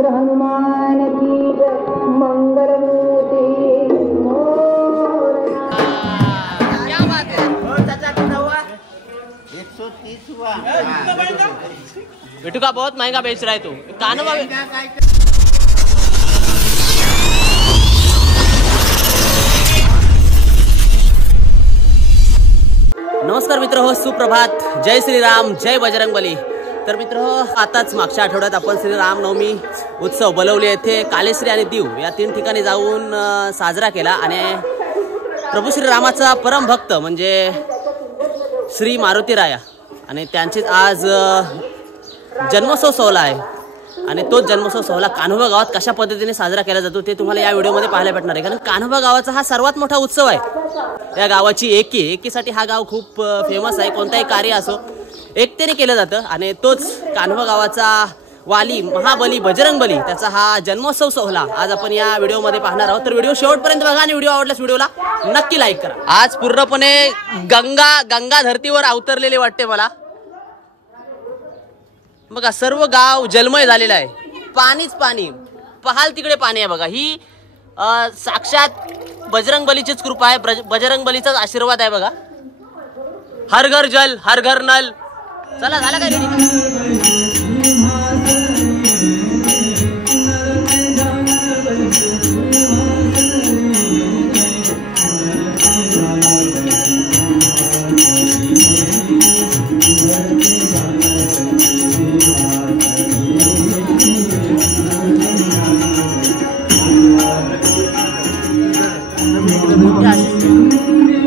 रामचंद्र हनुमान की जय, मंगलमूर्ति क्या बात है। 130 हुआ। बिट्टू का बहुत महंगा बेच रहा है तू। कानवा नमस्कार मित्र हो, सुप्रभात, जय श्रीराम, जय बजरंगबली। तर मित्र हो, आताच मागच्या आठवड्यात आपण श्रीरामनवमी उत्सव बलवली येथे कालेश्री आणि दीव या 3 ठिकाणी जाऊन साजरा केला आणि प्रभू श्रीरामाचा परम भक्त म्हणजे श्री मारुती राया आणि त्यांचेच आज जन्मोत्सव सोहळा आहे आणि तोच जन्मोत्सव सोहळा कान्होबा गावात कशा पद्धतीने साजरा केला जातो ते तुम्हाला या व्हिडिओमध्ये पाहायला भेटणार आहे। कारण कान्होबा गावाचा हा सर्वात मोठा उत्सव आहे। या गावाची एकीसाठी हा गाव खूप फेमस आहे। कोणताही कार्य असो एकतेने केलं जातं आणि तोच कान्होबा गावाचा वाली महाबली बजरंगबली त्याचा हा जन्मोत्सव सोहळा आज आपण या व्हिडिओमध्ये पाहणार आहोत। तर व्हिडिओ शेवटपर्यंत बघा आणि व्हिडिओ आवडल्यास व्हिडिओला नक्की लाईक करा। आज पूर्णपणे गंगा धरतीवर अवतरलेली वाटते मला। बघा सर्व गाव जलमय झालेलं आहे, पाणीच पाणी, पहाल तिकडे पाणी आहे बघा। ही साक्षात बजरंगबलीचीच कृपा आहे, बजरंगबलीचाच आशीर्वाद आहे बघा। हर घर जल हर घर नल। चला झालं काय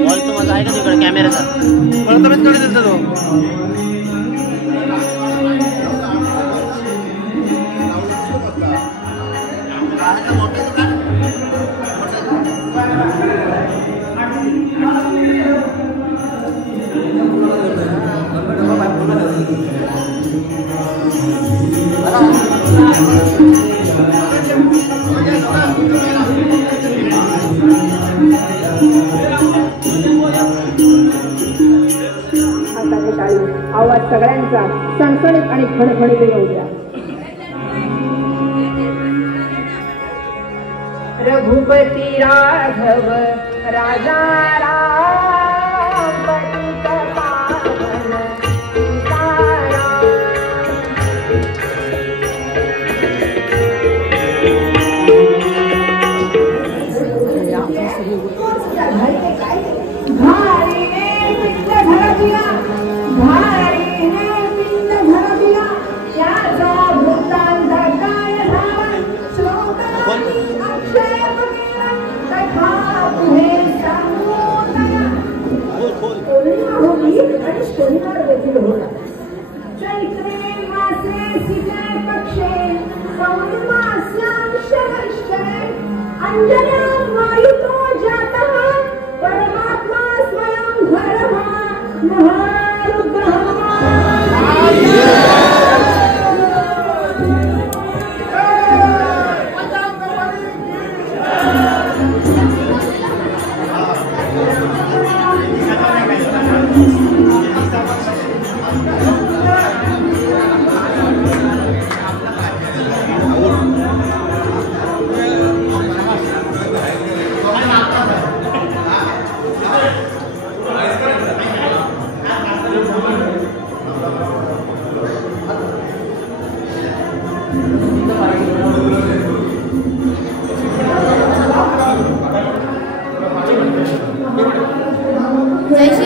बॉल तो माझा आहे का तिकडे कॅमेराचा आवाज सगळ्यांचा सणसणीत आणि खणखणीत येऊ द्या। रघुपती राघव राजा राम पतित पावन सीताराम। परमात्मा स्वयं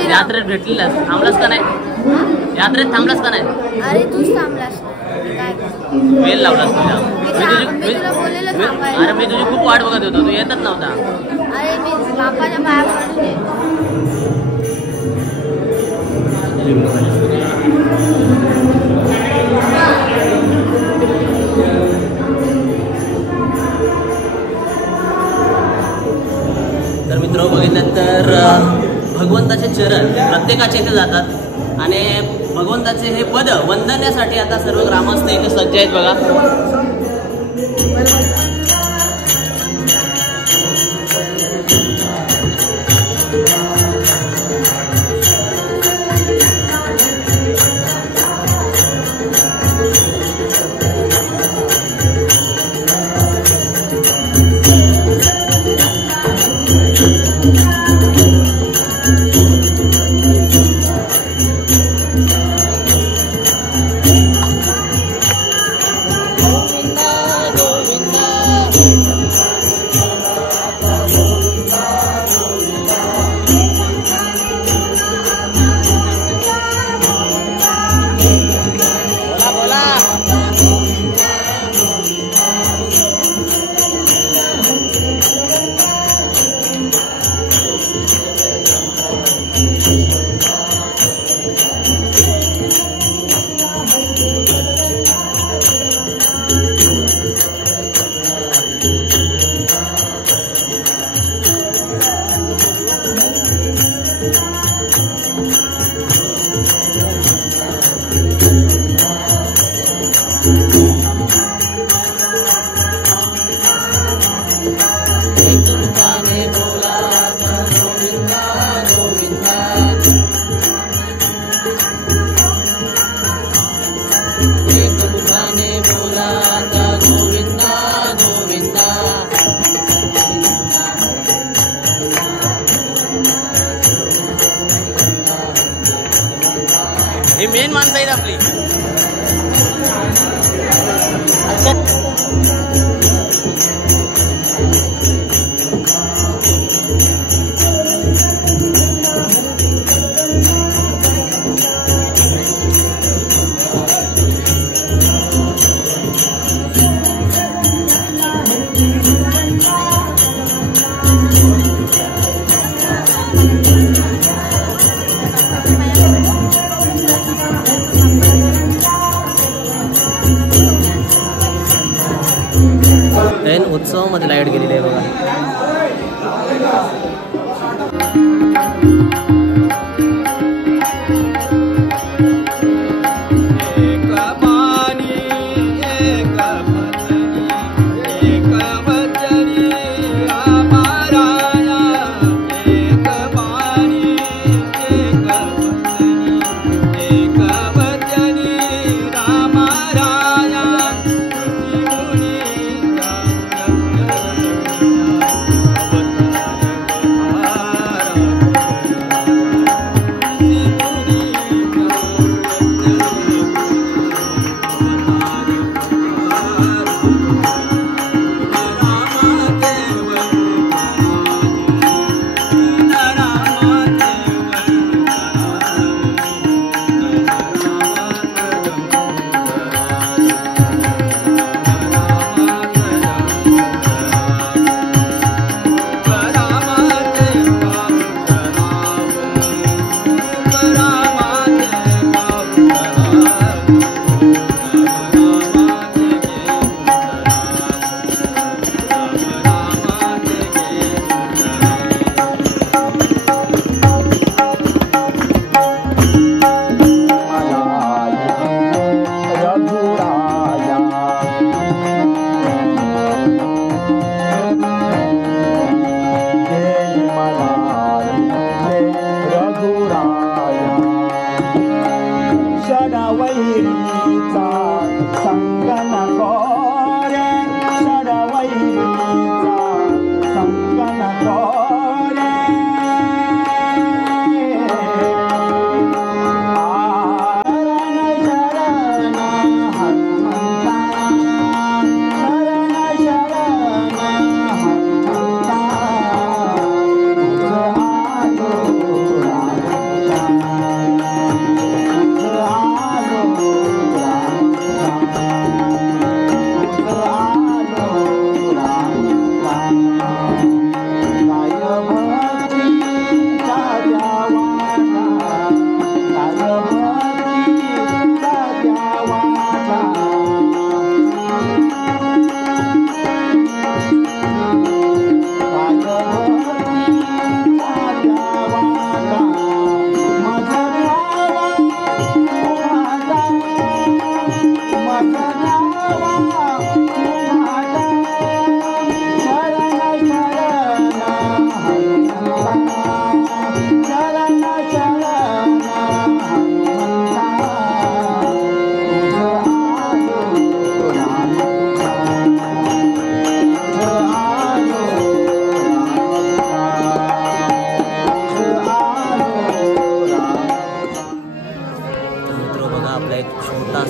यात्रेत भेटलेलास थांबलास का नाही? यात्रेत थांबलास का नाही? अरे तूच थांबलास वेल लावलास तुला। अरे मी तुझी खूप वाट बघत होतो, तू येतच नव्हता। अरे मी बापाच्या पाया पडून तर मित्र बघितलं तर भगवंताचे चरण प्रत्येकाचे इथे जातात आणि भगवंताचे हे पद वंदण्यासाठी आता सर्व ग्रामस्थ इथे सज्ज आहेत बघा। मेन माणसं आहेत आपली. उत्सवामध्ये लाईट गेलेली आहे बघा.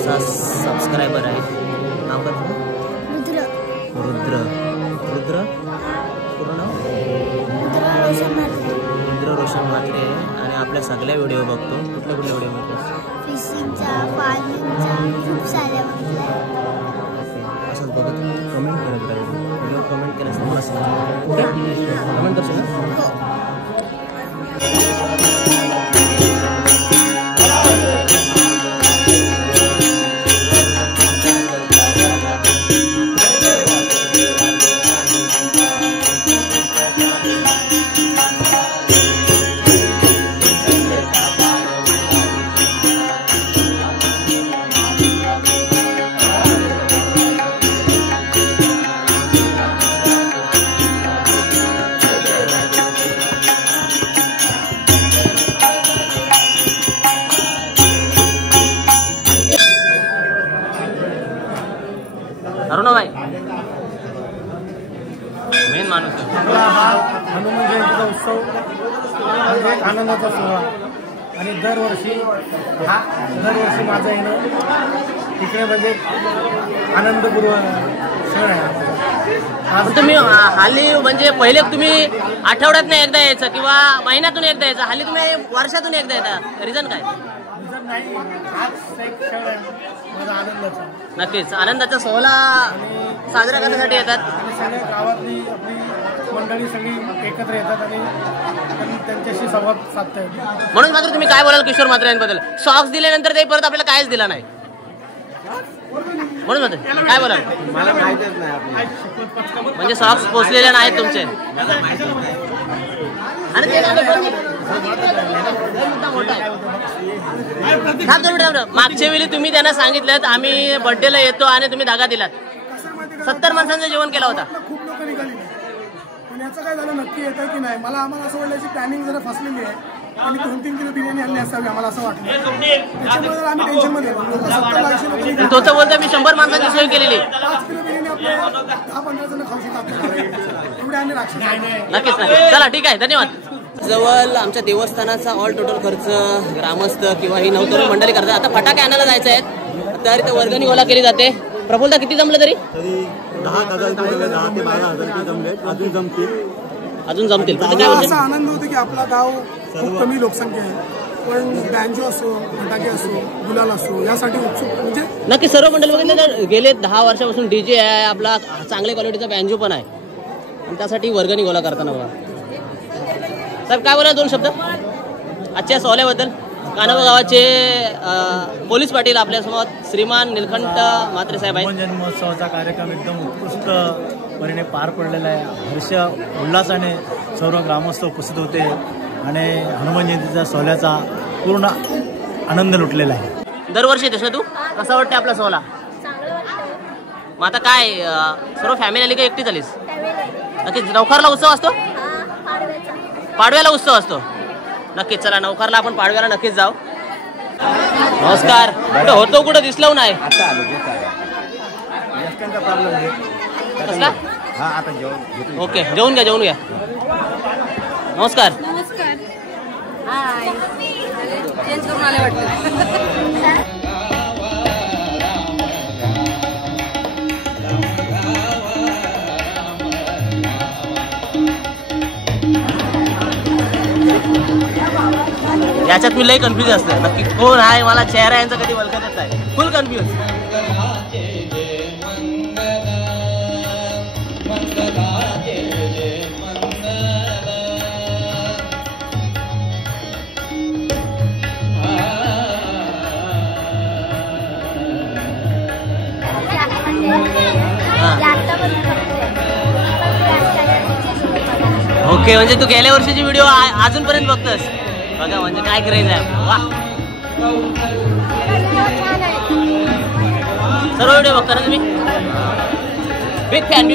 सबस्क्राइबर आहे. नाव काय तुझं? रुद्र. रुद्र पूर्ण नाव रुद्र रोशन म्हात्रे. आणि आपल्या सगळ्या व्हिडिओ बघतो. कुठले कुठले व्हिडिओ बघतो? फिशिंगचा, फार्मिंगचा, खूप साऱ्या असंच बघत कमेंट करत राहा. व्हिडिओ कमेंट केल्यास मला सांगा. ओके कमेंट करशील ना? अरुणा भाई मेन माणूस हनुमान जयंतीचा उत्सव म्हणजे आनंदाचा सोहळा. आणि दरवर्षी माझं येणं तिकडे म्हणजे आनंदपूर्व क्षण आहे. पण तुम्ही हल्ली म्हणजे पहिले तुम्ही आठवड्यातून एकदा यायचं किंवा महिन्यातून एकदा यायचं, हल्ली तुम्ही वर्षातून एकदा येता, रिझन काय? नाही, हाच एक क्षण आहे माझा आनंदाचा. नक्कीच आनंदाचा सोहळा साजरा करण्यासाठी येतात. आणि सगळ्या गावातली आपली मंडळी सगळी एकत्र येतात आणि त्यांच्याशी संवाद साधता येतो. म्हणून मात्र तुम्ही काय बोलाल किशोर म्हात्रे यांबद्दल? सॉक्स दिल्यानंतर ते परत आपल्याला काहीच दिला नाही, म्हणून मात्र काय बोलाल? मला माहितीच नाही म्हणजे सॉक्स पोचलेले नाहीत तुमचे. आणि ते मागच्या वेळी तुम्ही त्यांना सांगितलं आम्ही बर्थडेला येतो आणि तुम्ही धागा दिलात. 70 माणसांचं जेवण केला होता. खूप लोक निघाली पण याचं काय झालं नक्की येतं की नाही. आम्हाला असं वाटलं की प्लॅनिंग जरा फसलेली आहे आणि 2-3 किलो बिर्याणी आणली असावी आम्हाला असं वाटलं. त्याच्यामुळे आम्ही टेन्शनमध्ये तो बोलतो मी 100 माणसांची सोय केलेली. 5 किलो बिर्याणी आपल्या 10-15 जण खाऊ शकतात एवढे आम्ही राक्षस. नक्कीच नक्कीच. चला ठीक आहे, धन्यवाद. जवळ आमच्या देवस्थानाचा ऑल टोटल खर्च ग्रामस्थ किंवा ही नवतरुण मंडळी करतात. आता फटाके आणायला जायचे आहेत तर इथे वर्गणी गोळा केली जाते. प्रफुल्लदा किती जमलं तरी? 10,000 10 ते 12,000 जमले, अजून जमतील. असा आनंद होतो की आपला गाव खूप कमी लोकसंख्या आहे पण बँजो असो, फटाके असो, गुलाल असो यासाठी उत्सुक म्हणजे नक्की सर्व मंडळ बघितलं तर गेले 10 वर्षापासून डीजे आहे, आपला चांगल्या क्वालिटीचा बँजो पण आहे आणि त्यासाठी वर्गणी गोळा करताना बघा. साहेब काय बोला 2 शब्द आजच्या सोहळ्याबद्दल? कानवा गावाचे पोलीस पाटील आपल्यासमोर श्रीमान निलकंठ म्हात्रे साहेब आहेत. जन्मोत्सवाचा कार्यक्रम एकदम उत्कृष्ट परीने पार पडलेला आहे. हर्ष उल्हासाने सर्व ग्रामस्थ उपस्थित होते आणि हनुमान जयंतीच्या सोहळ्याचा पूर्ण आनंद लुटलेला आहे. दरवर्षी येतेस ना तू? कसा वाटते आपला सोहळा? मग आता काय सर्व फॅमिली आली का एकटी झालीस? नक्कीच. नवखारला उत्सव असतो? पाडव्याला उत्सव असतो. नक्कीच. चला नवखारला आपण पाडव्याला नक्कीच जाऊ. नमस्कार. कुठं होतो कुठं दिसलो नाही. कसला? ओके जेवून घ्या. नमस्कार. हाय. चेंज करून आले वाटतं. याच्यात मी लय कन्फ्युज असतं नक्की कोण आहे. मला चेहरा यांचा कधी ओळखतच नाही. फुल कन्फ्युज. ओके म्हणजे तू गेल्या वर्षीची व्हिडिओ अजूनपर्यंत बघतोस बघा. म्हणजे काय करायचं आहे. वा सर्व व्हिडिओ बघता ना तुम्ही? Big fan.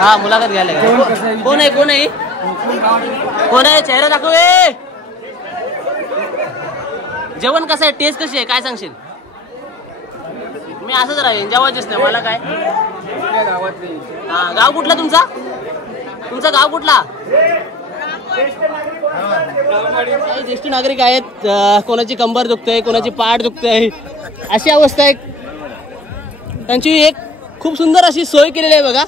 हा मुलाखत घ्यायला. कोण आहे? चेहरा दाखव. जेवण कसं आहे? टेस्ट कशी आहे? काय सांगशील? मी असंच राहीन जेवायचीच नाही मला काय. हा गाव कुठला तुमचा? गाव कुठला? ज्येष्ठ नागरिक आहेत. कोणाची कंबर दुखतंय, कोणाची पाठ दुखतंय, अशी अवस्था आहे. त्यांची एक खूप सुंदर अशी सोय केलेली आहे बघा.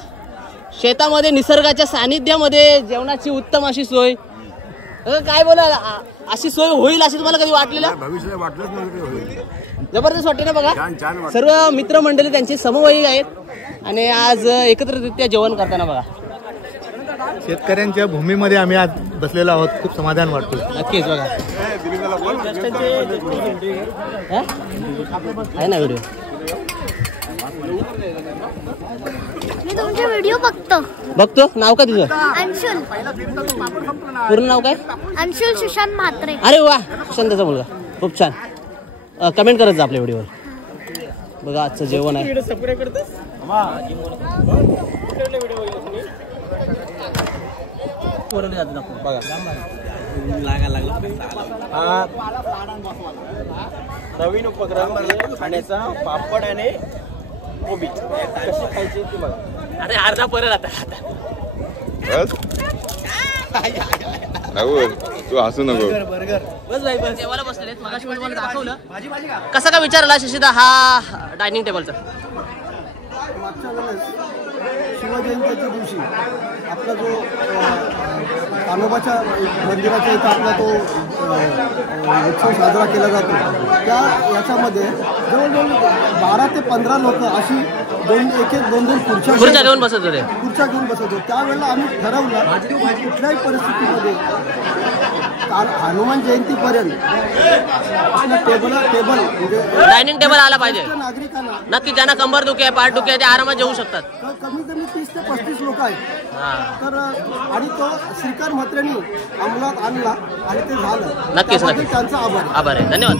शेतामध्ये निसर्गाच्या सानिध्यामध्ये जेवणाची उत्तम अशी सोय. काय बोला अशी सोय होईल अशी तुम्हाला कधी वाटलेलं? भविष्यात वाटलंच नाही. जबरदस्त वाटते ना बघा. सर्व मित्रमंडळी त्यांचे समवयी आहेत आणि आज एकत्रितरित्या जेवण करताना बघा. शेतकऱ्यांच्या भूमीमध्ये आम्ही आज बसलेलो आहोत. खूप समाधान वाटतो. नक्कीच बघा. आहे ना व्हिडिओ? मी तुमचे व्हिडिओ बघतो. नाव काय तुझं? अंशुल. पूर्ण नाव काय? अंशुल सुशांत म्हात्रे. अरे वा, सुशांतचा मुलगा. खूप छान. कमेंट करत जा आपल्या व्हिडिओवर. बघा आजचं जेवण आहे. नवीन उपक्रम खाण्याचा पापड आणि कोबी कशी खायची ती बघा. अरे अर्धा परत आता राहुल तू हसू नको. बस भाई बस. जेवायला बसलेत. मगाशी मी तुम्हाला दाखवलं. कसा का विचारला शशिदा हा डायनिंग टेबलचा? मागच्या वेळेस शिवजयंतीच्या दिवशी आपला जो तानोबाच्या मंदिराच्या इथं आपला तो उत्सव साजरा केला जातो, त्या याच्यामध्ये जवळजवळ 12 ते 15 लोक अशी एक दोन खुर्च्या घेऊन बसत होते. त्यावेळेला आम्ही ठरवलं की कुठल्याही परिस्थितीमध्ये हनुमान जयंतीपर्यंत टेबल म्हणजे डायनिंग टेबल आला पाहिजे. नागरिकांना नक्की ज्यांना कंबर दुखे आहे, पाठ दुखे आहे, ते आरामात जेवू शकतात. कमी 30 ते 35 लोक आहेत. तर आणि तो श्रीकांत म्हात्रेंनी अंमलात आणला आणि ते झालं. नक्कीच त्यांचा आभार आहे. धन्यवाद.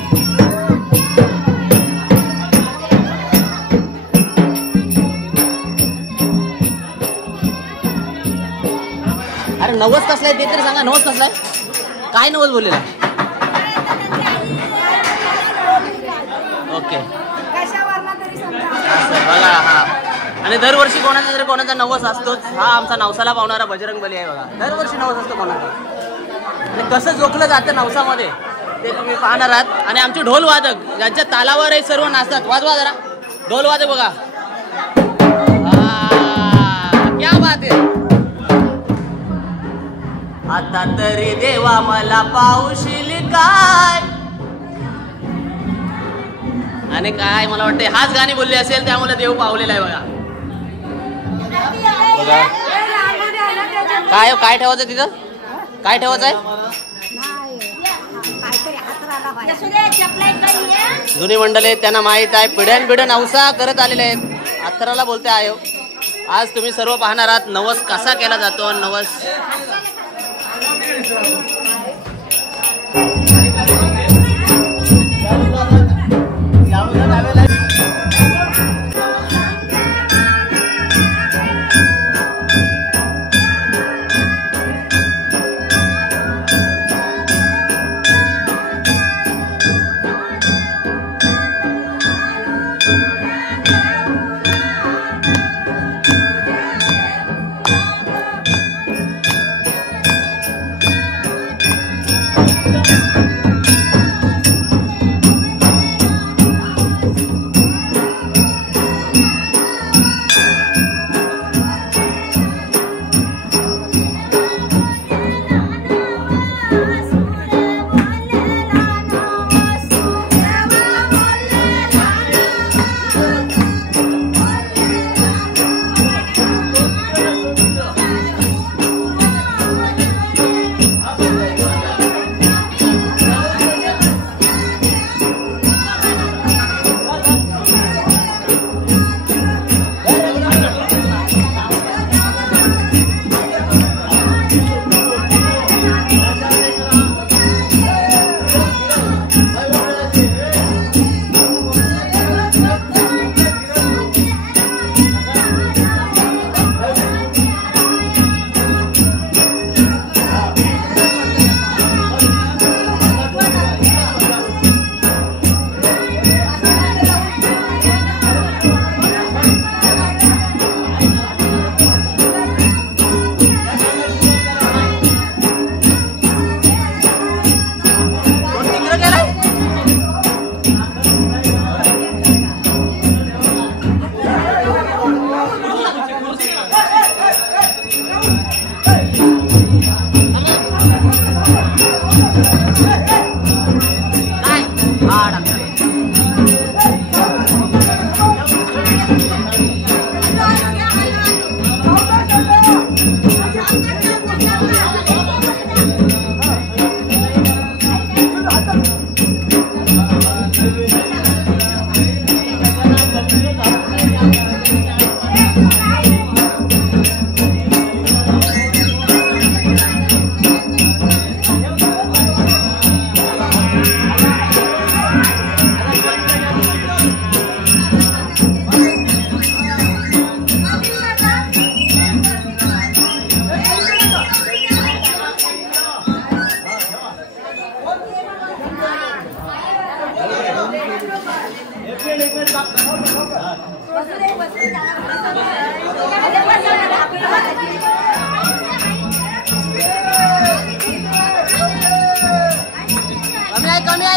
अरे नवस कसलाय ते तरी सांगा. नवस कसलाय? काय नवस बोललेला? ओके बघा. हा आणि दरवर्षी कोणाचा नवस असतोच. हा आमचा नवसाला पावणारा बजरंगबली आहे बघा. दरवर्षी नवस असतो कोणाचा. आणि कसं जोखलं जातं नवसामध्ये ते तुम्ही पाहणार आहात. आणि आमचे ढोल वादक ज्यांच्या तालावर हे सर्व नाचतात. वाजवा जरा ढोल वादक बघा. क्या बात आहे. आता तरी देवा मला पाऊशील काय. आणि काय मला वाटतं हाच गाणी बोलली असेल त्यामुळे देव पावलेला आहे बघा. काय ठेवायचं तिथं? काय ठेवायचं आहे? जुनी मंडळी आहेत त्यांना माहित आहे. पिढ्यानपिढ्या नवसा करत आलेले आहेत. अथराला बोलते आयो. आज तुम्ही सर्व पाहणार आहात नवस कसा केला जातो. नवस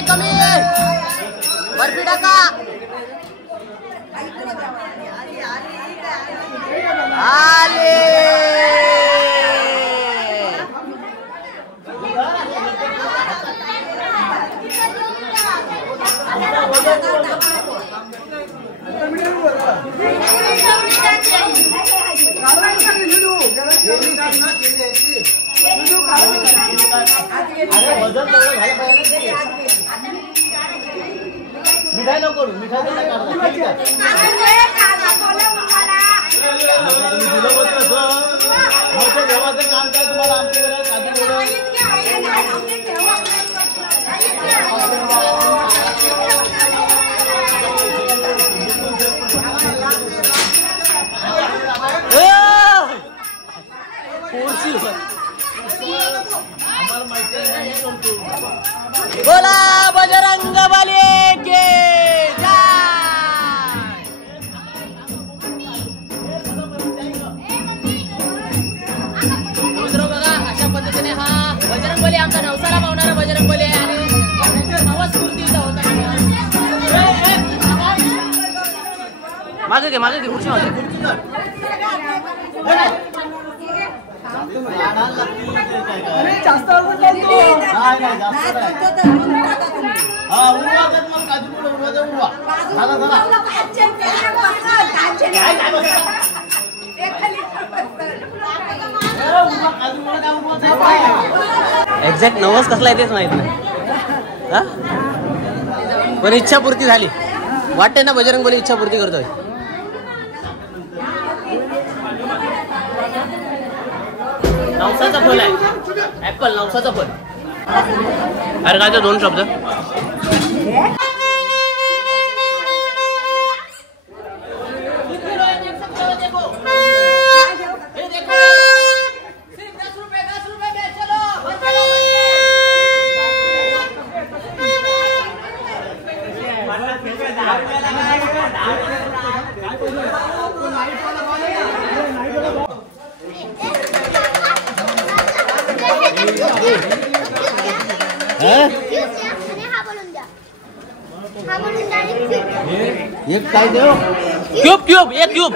कमी बर्फी टाका. आले मिठाई नको करू, मिठाई नाही काढणार. देवाचं काम काय तुम्हाला आमच्याकडे बोला बजरंग बली के मित्र बघा, अशा पद्धतीने हा बजरंग बली आमचा नवसाला पावणारा बजरंग बली आहे आणि आवाज स्फूर्तीचा होता. मागे घे खुर्ची जास्त एक्झॅक्ट नवस कसला आहे तेच माहित नाही. पण इच्छापूर्ती झाली वाटते ना. बजरंग बली इच्छापूर्ती करतोय. नवसाचा फल आहे ऍपल, नवसाचा फल. अरे काय 2 शब्द. एक काय देव क्यूब एक क्यूब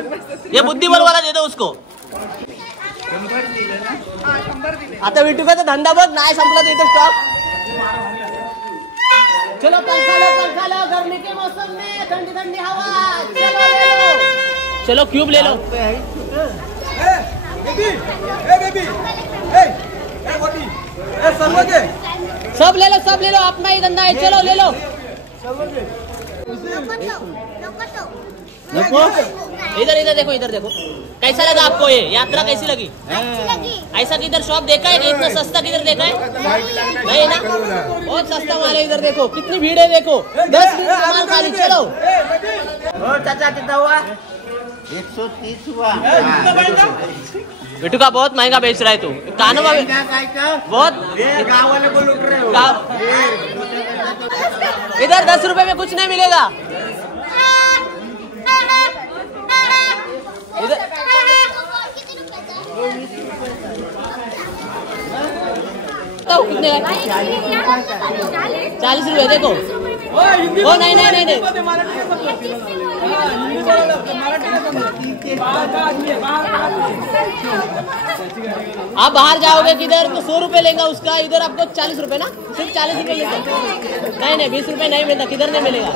ये बुद्धि बल वाला दे दो उसको. आता विटुकाचा धंदा बघ नाही संपला तर इथं स्टॉक. चलो कल खा लो गर्मी के मौसम में ठंडी ठंडी हवा. चलो क्यूब ले लो. सब ले लो अपना ही धंधा है. चलो ले लो. नको. इधर देखो कैसा लगा आपको ये यात्रा कैसी लगी? ऐसा किधर शॉप देखा है कि इतना सस्ता किधर देखा है? नहीं ना, बहुत सस्ता माल है. इधर देखो कितनी भीड़ है. देखो 10 मिनट का माल खाली. चलो चाचा कितना हुआ? 130 हुआ. बिट्टू का बहुत महंगा बेच रहा है तू. कानों में बहुत गाँव वाले को लूट रहे हो. इधर 10 रुपए में कुछ नहीं मिलेगा. इधर कितने 40 रुपए. देखो ओ नहीं. आप बाहर जाओगे किधर तो 100 रुपए लेगा उसका. इधर आपको 40 रुपए ना, सिर्फ 40 रुपए मिलता. नहीं 20 रुपए नहीं मिलता. किधर नहीं मिलेगा.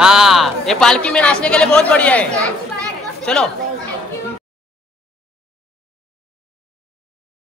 हाँ ये पालकी में नाचने के लिए बहुत बढ़िया है. चलो